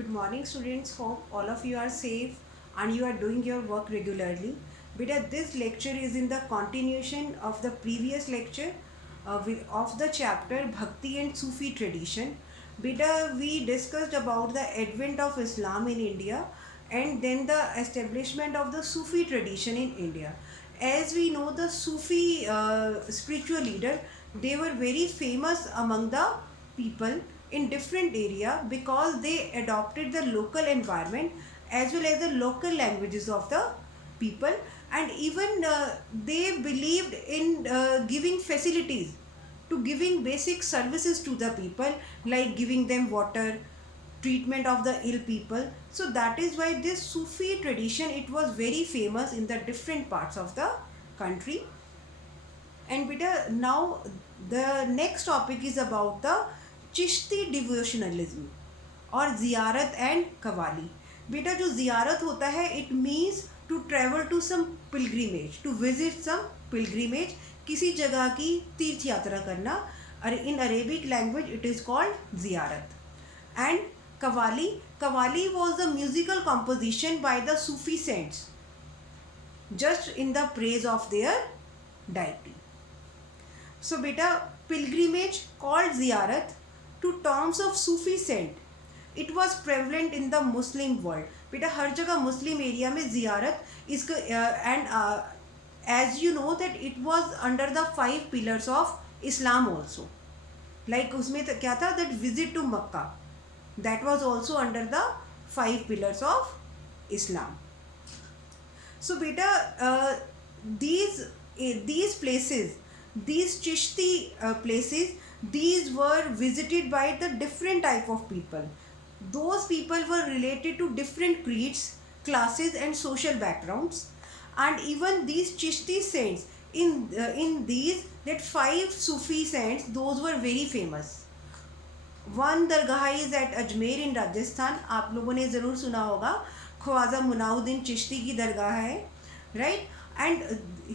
Good morning, students. Hope all of you are safe and you are doing your work regularly. Beta, this lecture is in the continuation of the previous lecture of the chapter Bhakti and Sufi tradition. Beta, we discussed about the advent of Islam in India and then the establishment of the Sufi tradition in India. As we know, the Sufi spiritual leader, they were very famous among the people in different area because they adopted the local environment as well as the local languages of the people, and even they believed in giving facilities to giving basic services to the people, like giving them water, treatment of the ill people. So that is why this Sufi tradition, it was very famous in the different parts of the country. And beta, now the next topic is about the Chishti डिवोशनलिज्म और ज़ियारत and qawwali. बेटा, जो ज़ियारत होता है, it means to travel to some pilgrimage, to visit some pilgrimage, किसी जगह की तीर्थ यात्रा करना. और in Arabic language it is called ज़ियारत. And qawwali, qawwali was the musical composition by the Sufi saints just in the praise of their deity. So beta, pilgrimage called ziyarat to tombs of Sufi saint, it was prevalent in the Muslim world. बेटा, हर जगह मुस्लिम area में ज़ियारत इसका, and as you know that it was under the 5 pillars of Islam also. Like उसमें क्या था, that visit to Makkah, that was also under the 5 pillars of Islam. So beta, these places, these Chishti places, these were visited by the different type of people. Those people were related to different creeds, classes and social backgrounds. And even these Chishti saints, in these, that 5 Sufi saints, those were very famous. One Dargah is at Ajmer in Rajasthan. आप लोगों ने ज़रूर सुना होगा, ख्वाजा मुनाउद्दीन चिश्ती की दरगाह है, right? And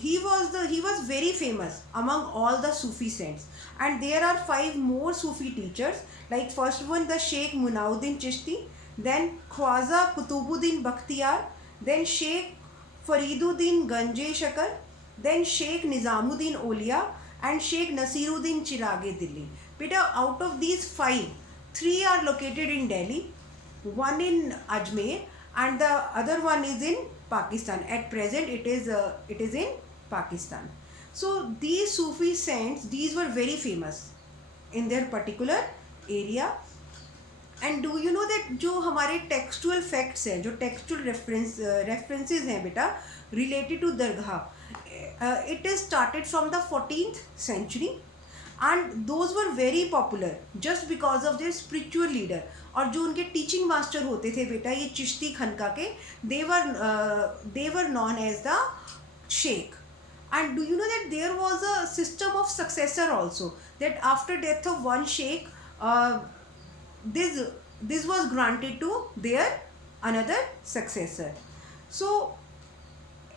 he was very famous among all the Sufi saints. And there are 5 more Sufi teachers, like first one the Sheikh Munauddin Chishti, then Khwaja Kutubuddin Bakhtiyar, then Sheikh Fariduddin Ganje Shakar, then Sheikh Nizamuddin Olia, and Sheikh Nasiruddin Chirage Dilli. Beta, out of these 5, 3 are located in Delhi, one in Ajmer, and the other one is in Pakistan. At present it is in Pakistan. So these Sufi saints, these were very famous in their particular area. And do you know that जो हमारे textual facts हैं, जो textual references हैं बेटा, related to Dargah, it is started from the 14th century, and those were very popular just because of their spiritual leader. और जो उनके teaching master होते थे बेटा, ये चिश्ती खनका के, they were known as the sheikh. And do you know that there was a system of successor also, that after death of one sheikh, this was granted to their another successor. So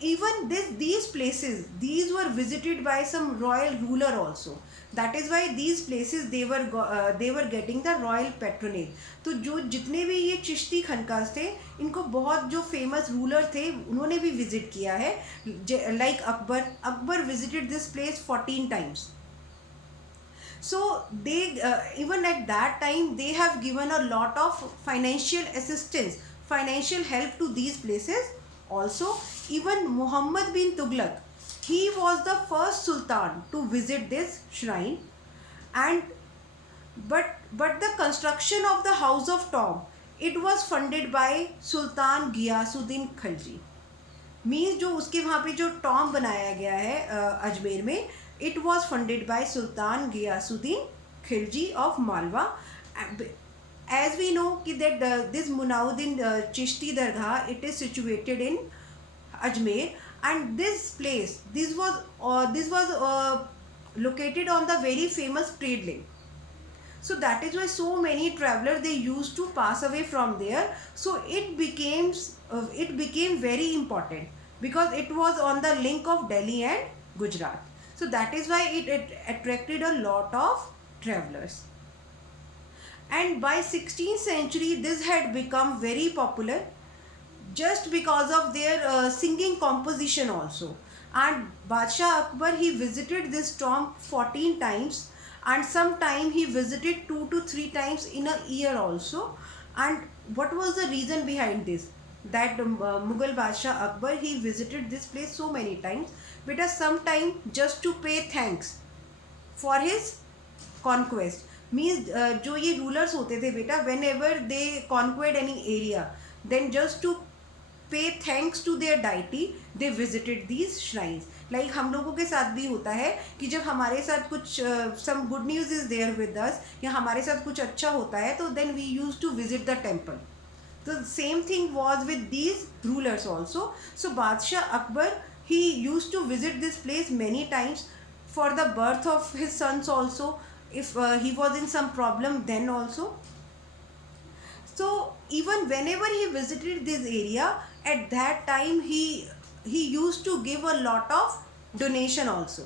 even these places, these were visited by some royal ruler also. That is why these places, they were getting the royal patronage. तो जो जितने भी ये चिश्ती खनकास थे, इनको बहुत जो famous ruler थे उन्होंने भी विजिट किया है. Like Akbar visited this place 14 times. So they even at that time they have given a lot of financial assistance, financial help to these places. Also, even Muhammad bin Tughlaq, he was the first sultan to visit this shrine. And but the construction of the house of tomb, it was funded by Sultan Ghiyasuddin Khalji. Means जो उसके वहाँ पे जो Tom बनाया गया है अजमेर में, it was funded by Sultan Ghiyasuddin Khilji of Malwa. As we know that this Munauddin Chishti Dargah, it is situated in Ajmer, and this place, this was located on the very famous trade lane. So that is why so many travelers, they used to pass away from there. So it became very important because it was on the link of Delhi and Gujarat. So that is why it attracted a lot of travelers. and by 16th century this had become very popular just because of their singing composition also. And Badshah Akbar, he visited this tomb 14 times, and sometime he visited 2 to 3 times in a year also. And what was the reason behind this? That Mughal Badshah Akbar, he visited this place so many times because sometime just to pay thanks for his conquest. Means जो ये rulers होते थे बेटा, whenever they conquered any area, then just to pay thanks to their deity they visited these shrines. Like हम लोगों के साथ भी होता है कि जब हमारे साथ कुछ some good news is there with us, या हमारे साथ कुछ अच्छा होता है, तो then we used to visit the temple. The same thing was with these rulers also. So Badshah Akbar, he used to visit this place many times for the birth of his sons also, if he was in some problem then also. So even whenever he visited this area, at that time he used to give a lot of donation also.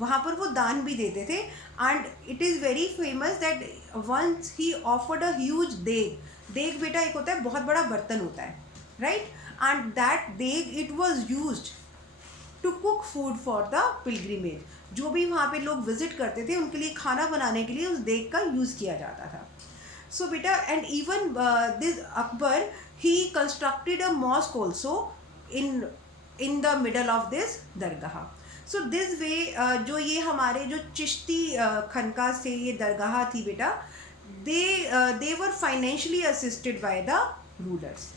वहाँ पर वो दान भी देते थे. And it is very famous that once he offered a huge देग. देग बेटा एक होता है, बहुत बड़ा बर्तन होता है, right? And that देग, it was used to cook food for the pilgrimage. जो भी वहाँ पे लोग विजिट करते थे उनके लिए खाना बनाने के लिए उस देग का यूज़ किया जाता था. So beta, and even this Akbar, he constructed a mosque also in the middle of this dargah. So this way जो ये हमारे जो चिश्ती खनका से ये दरगाह थी बेटा, they were financially assisted by the rulers.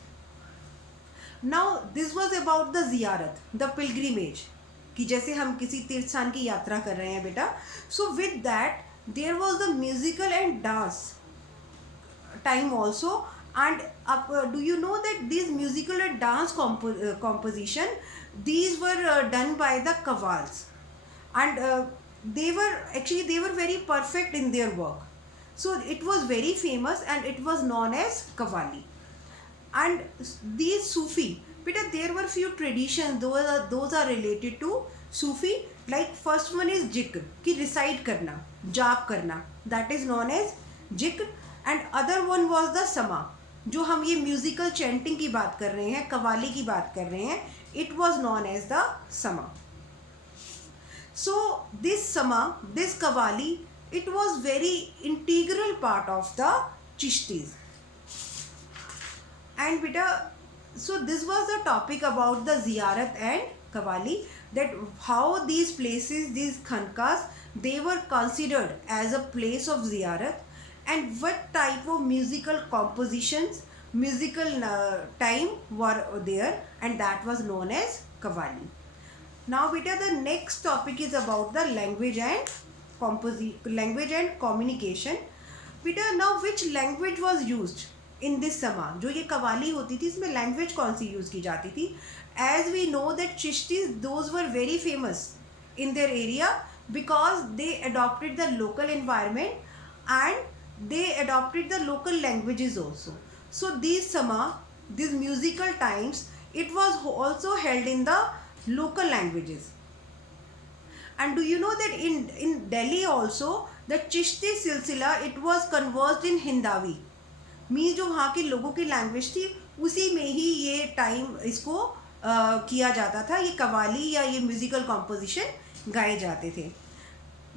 Now this was about the ziyarat, the pilgrimage, कि जैसे हम किसी तीर्थ स्थान की यात्रा कर रहे हैं बेटा. So with that there was the musical and dance time also. And do you know that these musical and dance composition, these were done by the Qawwals, and they were very perfect in their work. So it was very famous and it was known as Qawwali. And these Sufi, beta, there were few traditions, those are related to Sufi. Like first one is Jikr, ki recite karna, जाप करना, that is known as Jikr. And other one was the Sama, जो हम ये musical chanting की बात कर रहे हैं, कवाली की बात कर रहे हैं, it was known as the Sama. So this Sama, this Qawwali, it was very integral part of the Chishtis. And beta, so this was the topic about the Ziyarat and Qawwali, that how these places, these khankas, they were considered as a place of Ziyarat, and what type of musical compositions, musical time were there, and that was known as Qawwali. Now beta, the next topic is about the language and communication. Beta, now which language was used in this Sama? जो ये कवाली होती थी, इसमें language कौन सी use की जाती थी? As we know that Chishtis, those were very famous in their area because they adopted the local environment and they adopted the local languages also. So these Sama, these musical times, it was also held in the local languages. And do you know that in Delhi also, the Chishti Silsila, it was conversed in Hindavi. Means जो वहाँ के लोगों की language थी उसी में ही ये time इसको किया जाता था, ये कवाली या ये म्यूजिकल कॉम्पोजिशन गाए जाते थे.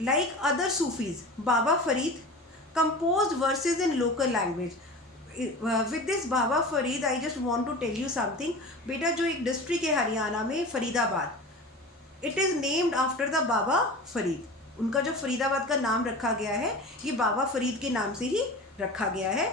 Like other Sufis, Baba Farid composed verses in local language. With this Baba Farid, I just want to tell you something. बेटा, जो एक डिस्ट्रिक्ट है हरियाणा में, Faridabad, it is named after the बाबा फरीद. उनका जो फरीदाबाद का नाम रखा गया है, ये बाबा फरीद के नाम से ही रखा गया है.